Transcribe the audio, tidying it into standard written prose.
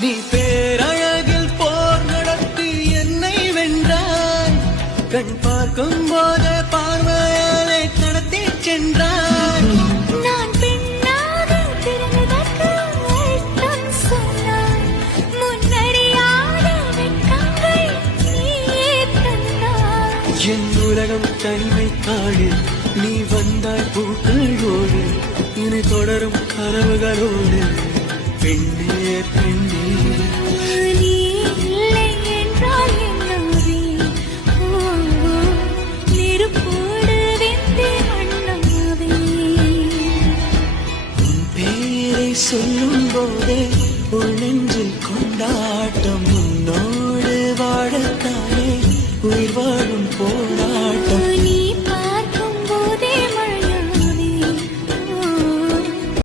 நீ பேரழகில் போர் நடத்தி என்னை வென்றாய். கண் பார்க்கும் போது பார்வையாலே கடத்தி சென்றாய். நான் பெண்ணாக பிறந்ததற்கு அர்த்தம் சொன்னாய். முன்னறியாத வெட்கங்கள் நீயே தந்தாய். என் உலகம் தனிமை காடு. நீ வந்தாய் பூக்களோடு. இனி தொடரும் கனவுகளோடு. பெண்ணே பெண்ணே நீ இல்லை என்றால் என்னவே நெருப்போடு வெந்தே மண்ணாவே. உன் பேரை சொல்லும் போதே உள் நெஞ்சில் கொண்டாட்டம். உன்னோடு வாழத்தானே உயிர் வாழும் போ